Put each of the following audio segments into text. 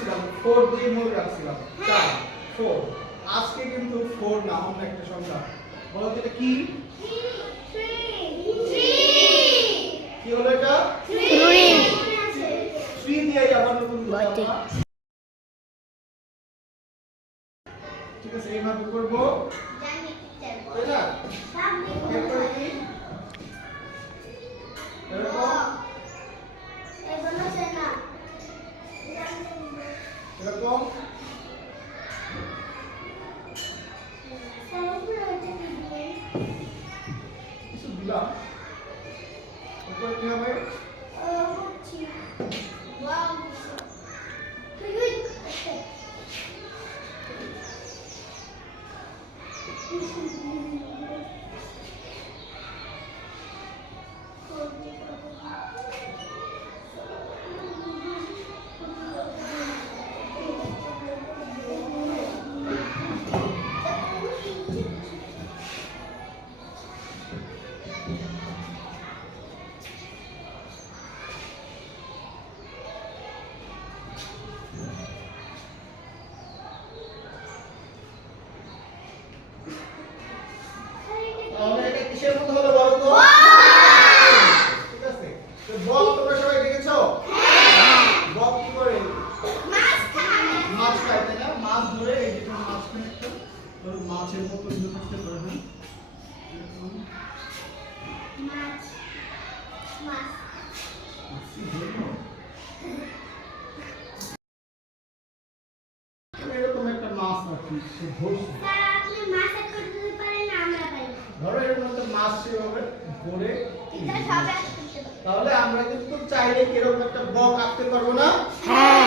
বলেছিলাম 4 দিয়ে মনে রাখছিলাম 4 4 আজকে কিন্তু 4 না অন্য একটা সংখ্যা বলো তো এটা কি 3 কি হলো এটা 3 দিয়ে আবার নতুন ঠিক আছে এইভাবে করব জানি টিচার তাই না সামনে এরপরে কি এরকম এগুলো সেনা এরকম কিছু দিলাম এরপরে কি হবে তাহলে এটা কিসের মতো হলো বলো তো ঠিক আছে তো বক তোমরা সবাই দেখেছো হ্যাঁ বক কি করে মাছ খায় তাই না মাছ ধরে এই যে মাছ খায় একটা ধরো মাছের মতো কিছু করতে পারে না মাছ মাছ এরকম একটা মাছ আছে সে ধরছে স্যার আপনি মাছ করতে পারেন না আমরা পারি ধরো এরকম একটা মাছ সেভাবে ধরে টিচার সবাই করতে পারে তাহলে আমরা কিন্তু চাইলে এরকম একটা বক আঁকতে পারবো না হ্যাঁ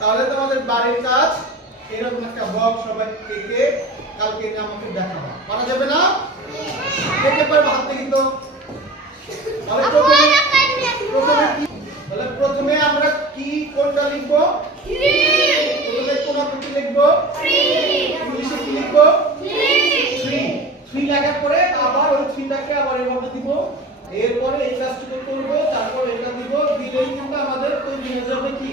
তাহলে তোমাদের বাড়ির কাজ এরকম একটা বক সবাই এঁকে কালকে এটা আমাকে দেখাবা পারা যাবে না দেখতে পারবো হাতে কিন্তু তাহলে প্রথমে আমরা কি কোনটা লিখবো প্রথমে কোন অক্ষরটি লিখবো ইংলিশে কি লিখবো 3 লেখার পরে আবার ওই 3টাকে আবার এভাবে দিব এরপরে এই কাজটুকু করব তারপর এটা দিব দিলেই কিন্তু আমাদের তৈরি হয়ে যাবে কি